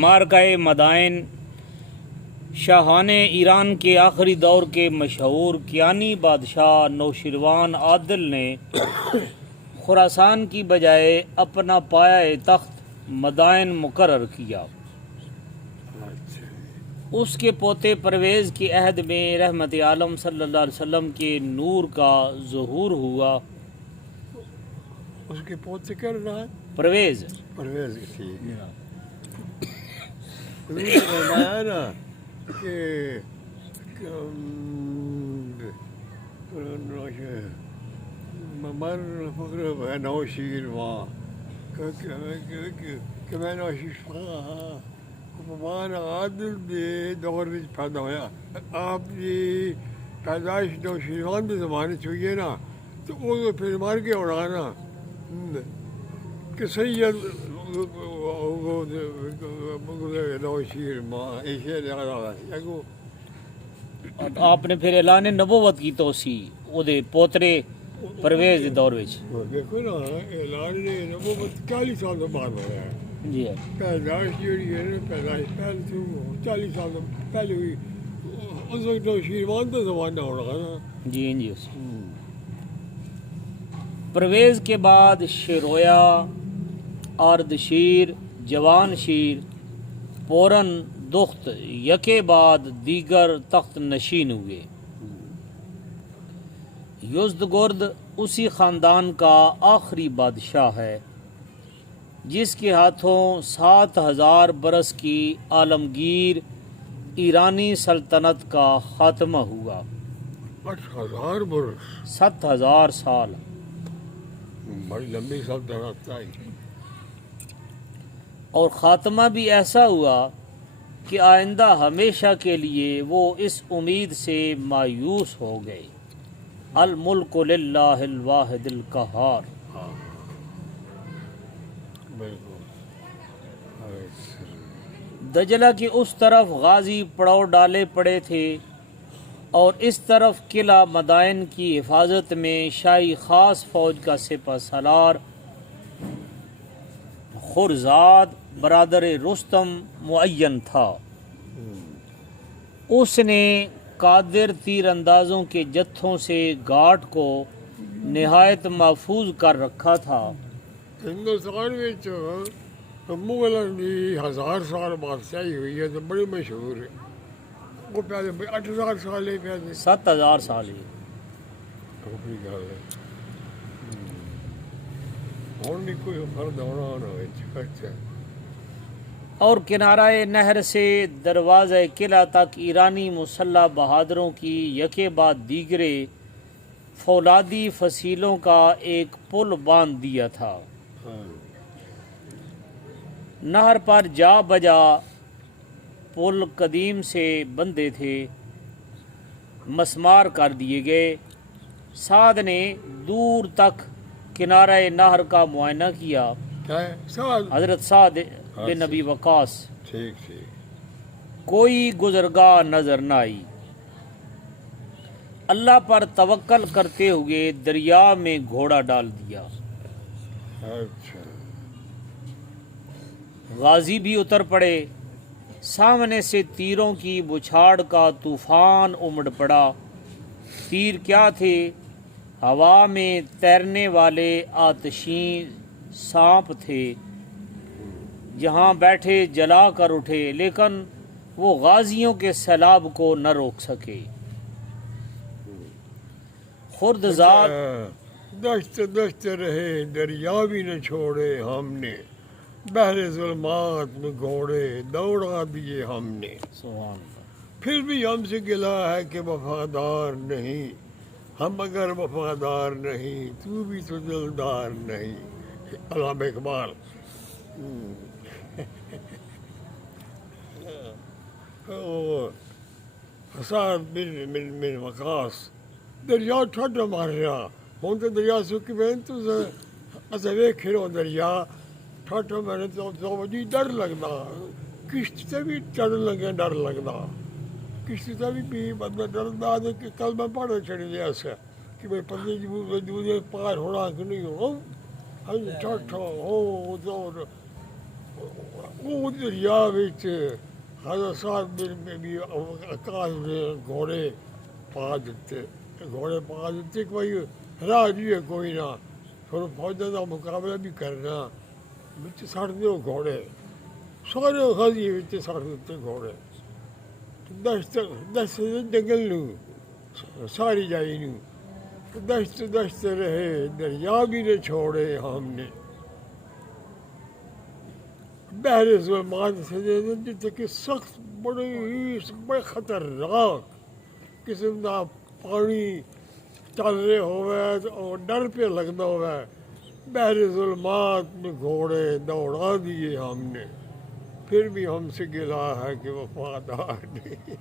مارکہ مدائن شاہان ایران کے آخری دور کے مشہور کیانی بادشاہ نوشیروان عادل نے خراسان کی بجائے اپنا پایہ تخت مدائن مقرر کیا۔ اس کے پوتے پرویز کے عہد میں رحمت عالم صلی اللہ علیہ وسلم کے نور کا ظہور ہوا۔ اس کے پوتے کر رہا ہے پرویز ٹھیک ہے۔ فرمایا نا کہ مر فخر نوشیر وہاں کہ میں نوشیر مان عادل دے دور میں پیدا ہوا۔ آپ کی پیدائش نوشیروان کے زمانے سے ہوئی ہے نا، تو وہ پھر مار کے اڑانا کہ سید نوشیر ماں ایشیا لگا۔ آپ نے پھر اعلان نبوت کی توسیع وہ دے پوترے پرویز دے دور وچ۔ دیکھو نا اعلان نبوت 40 سال بعد ہوا ہے۔ جی پیدائش جڑی ہے نا، پیدائش پہلے سے 40 سال پہلے ہوئی۔ اس وقت نوشیروان کا زمانہ ہو رہا نا۔ جی پرویز کے بعد شیرویا، آردشیر، جوان شیر، پورن دخت یکے بعد دیگر تخت نشین ہوئے۔ یزدگرد اسی خاندان کا آخری بادشاہ ہے جس کے ہاتھوں 7000 برس کی عالمگیر ایرانی سلطنت کا خاتمہ ہوا۔ 8000 برس، 7000 سال، بڑی لمبی سلطنت تھی۔ اور خاتمہ بھی ایسا ہوا کہ آئندہ ہمیشہ کے لیے وہ اس امید سے مایوس ہو گئے، الملک للہ الواحد القہار۔ دجلہ کی اس طرف غازی پڑاؤ ڈالے پڑے تھے اور اس طرف قلعہ مدائن کی حفاظت میں شاہی خاص فوج کا سپہ سالار خرزاد برادر رستم معین تھا۔ اس نے قادر تیر اندازوں کے جتھوں سے گھاٹ کو نہایت محفوظ کر رکھا تھا۔ ہندوستان میں مغلوں کی 1000 سال بادشاہی ہوئی ہے تو بڑی مشہور ہے۔ وہ پہلے 8000 سال ہے، پہلے 7000 سال ہی۔ اور نہیں کوئی فرد ہونا نہ اور کنارہ نہر سے دروازہ قلعہ تک ایرانی مسلح بہادروں کی یکے بعد دیگرے فولادی فصیلوں کا ایک پل باندھ دیا تھا۔ نہر پر جا بجا پل قدیم سے بندے تھے، مسمار کر دیے گئے۔ سعد نے دور تک کنارہ نہر کا معائنہ کیا۔ حضرت سعد بن نبی وقاص، کوئی گزرگاہ نظر نہ آئی۔ اللہ پر توکل کرتے ہوئے دریا میں گھوڑا ڈال دیا۔ غازی بھی اتر پڑے۔ سامنے سے تیروں کی بچھاڑ کا طوفان امڑ پڑا۔ تیر کیا تھے؟ ہوا میں تیرنے والے آتشین سانپ تھے، جہاں بیٹھے جلا کر اٹھے، لیکن وہ غازیوں کے سیلاب کو نہ روک سکے۔ خردزاد دشت دشت رہے دریا بھی نہ چھوڑے ہم نے، بحر ظلمات میں گھوڑے دوڑا دیے ہم نے۔ سبحان اللہ۔ پھر بھی ہم سے گلہ ہے کہ وفادار نہیں، ہم اگر وفادار نہیں تو بھی تو دلدار نہیں۔ علامہ اقبال۔ سعد بن وقاص دریا ٹھڈ مار رہا ہوں تو دریا سکی میں تو اسے ویکھے رو دریا ٹھڈ میں تو وجی ڈر لگتا، کشتی سے بھی چڑھ لگے ڈر لگتا، کشتی سے بھی بندہ ڈردا کہ کل میں پڑھ چڑھ گیا سے کہ بھائی پندرہ پار ہونا کہ نہیں ہو ٹھٹھا ہو وہ دریا وچ حضرت سعد میں بھی آکاش نے گھوڑے پا دیتے کہ بھائی راہ جی ہے کوئی نہ پھر فوجوں کا مقابلہ بھی کرنا بچ سٹ دو گھوڑے سارے غازی بچ سٹ دیتے گھوڑے دست جنگل نو ساری جائی نو دست رہے دریا بھی نہ چھوڑے ہم نے بحر ظلمات سے جتنے کہ سخت بڑے خطرناک قسم کا پانی چل رہے ہوئے اور ڈر پہ لگتا ہوا بحر ظلمات میں گھوڑے دوڑا دیے ہم نے پھر بھی ہم سے گلا ہے کہ وفادار نہیں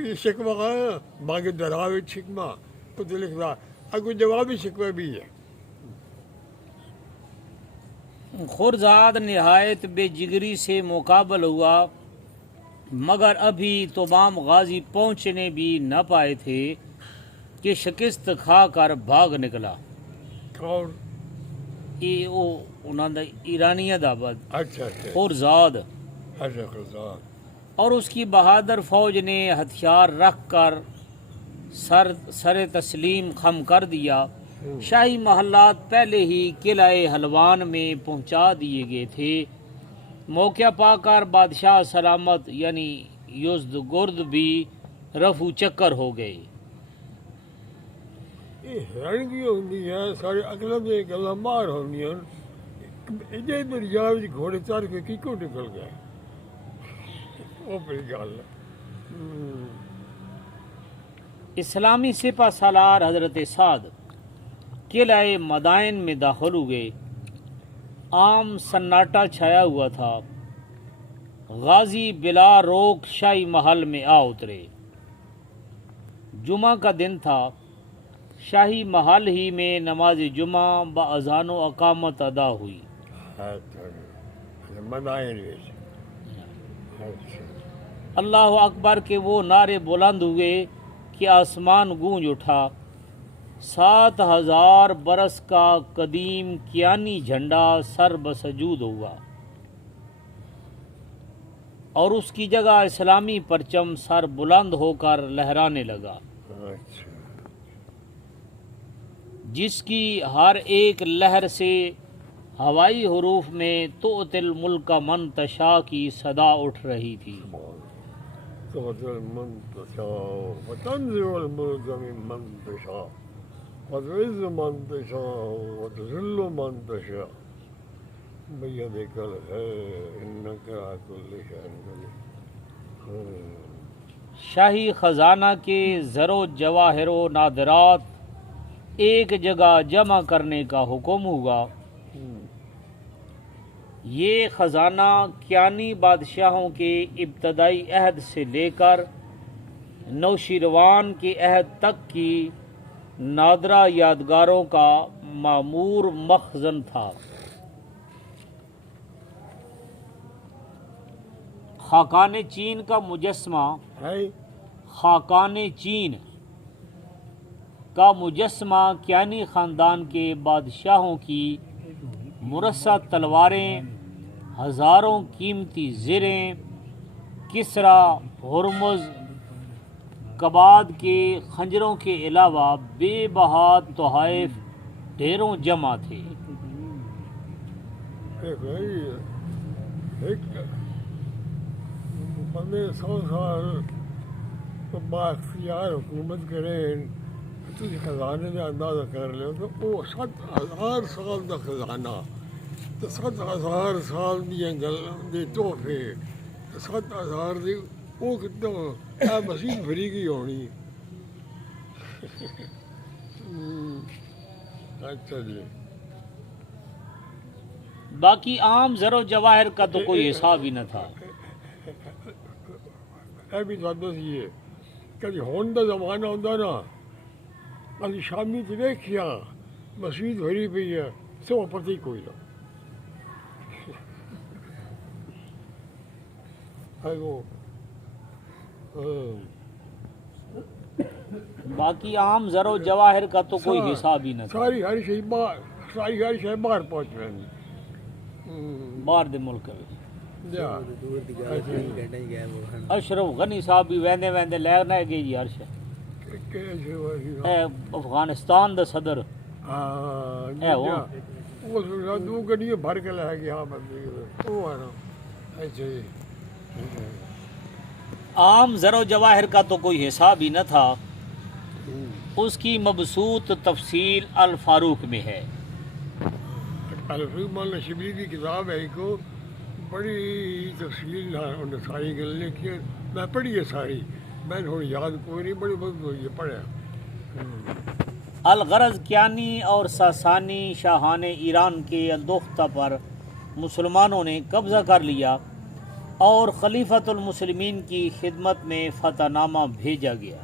یہ شکوہ ہے مانگے دراوے شکمہ تو لکھ رہا اگو جوابی شکوہ بھی ہے خرزاد نہایت بے جگری سے مقابل ہوا مگر ابھی تمام غازی پہنچنے بھی نہ پائے تھے کہ شکست کھا کر بھاگ نکلا کون یہ وہ انہوں نے ایرانیہ دعوت اچھا خرزاد خزان اور اس کی بہادر فوج نے ہتھیار رکھ کر سر تسلیم خم کر دیا شاہی محلات پہلے ہی قلعہ حلوان میں پہنچا دیے گئے تھے موقع پا کر بادشاہ سلامت یعنی یزد گرد بھی رفو چکر ہو گئے یہ حیرانگی ہوندی ہے سارے اگلم یہ گلاں مار ہوندی ہیں ایجے دریا وچ گھوڑے چڑھ کے کی کو نکل گیا وہ بڑی گل ہے اسلامی سپہ سالار حضرت سعد قلعہ مدائن میں داخل ہوئے عام سناٹا چھایا ہوا تھا غازی بلا روک شاہی محل میں آ اترے جمعہ کا دن تھا شاہی محل ہی میں نماز جمعہ باذان و اقامت ادا ہوئی اللہ اکبر کے وہ نعرے بلند ہوئے کہ آسمان گونج اٹھا 7000 برس کا قدیم کیانی جھنڈا سر بسجود ہوا اور اس کی جگہ اسلامی پرچم سر بلند ہو کر لہرانے لگا جس کی ہر ایک لہر سے ہوائی حروف میں تؤتی الملک من تشاء کی صدا اٹھ رہی تھی تؤتی من تشاء وتنزع الملک ممن تشاء وتعز من تشاء وتذل من تشاء بیدک الخیر انک علی کل شیء قدیر شاہی خزانہ کے زر و جواہر و نادرات ایک جگہ جمع کرنے کا حکم ہوا یہ خزانہ کیانی بادشاہوں کے ابتدائی عہد سے لے کر نوشیروان کے عہد تک کی نادرہ یادگاروں کا معمور مخزن تھا خاقان چین کا مجسمہ خاقان چین کا مجسمہ کیانی خاندان کے بادشاہوں کی مرصع تلواریں ہزاروں قیمتی زریں کسرا ہرمز کباد کے خنجروں کے علاوہ بے بہا تحائف ڈھیروں جمع تھے بندے 100 سال بااختیار حکومت کریں تو خزانے کا اندازہ کر لو تو وہ 7000 سال کا خزانہ تو 7000 سال دیا گلاں دے تحفے 7000 دی وہ کتنا مسیح بھری کی ہونی اچھا جی باقی عام زر و جواہر کا تو کوئی حساب ہی نہ تھا بھی سادہ سی ہے کہ ہون کا زمانہ ہوتا نا ابھی شامی تو دیکھیا مسجد بھری پئی ہے سو پتہ ہی کوئی نہ باقی عام زر و جواہر کا تو کوئی حساب ہی نہ تھا ساری ہر شئی ساری ہر شے باہر پہنچ رہے ہیں باہر دے ملک وچ جا اشرف غنی صاحب بھی ویندے ویندے لے نہ گئے جی ہر شے اے افغانستان دا صدر ہاں اے وہ اس دو گڈیاں بھر کے لے گیا بندے وہ ہے نا اچھا جی عام زر و جواہر کا تو کوئی حساب ہی نہ تھا، اس کی مبسوط تفصیل الفاروق میں ہے۔ الفاروق مولانا شبلی کی کتاب ہے ایک بڑی تفصیل انہیں ساری گل لکھی ہے، میں پڑھی ہے ساری، میں تھوڑی یاد کوئی نہیں، بڑی بہت ہوئی ہے پڑھا۔ الغرض کیانی اور ساسانی شاہان ایران کے اندوختہ پر مسلمانوں نے قبضہ کر لیا اور خلیفۃ المسلمین کی خدمت میں فتح نامہ بھیجا گیا۔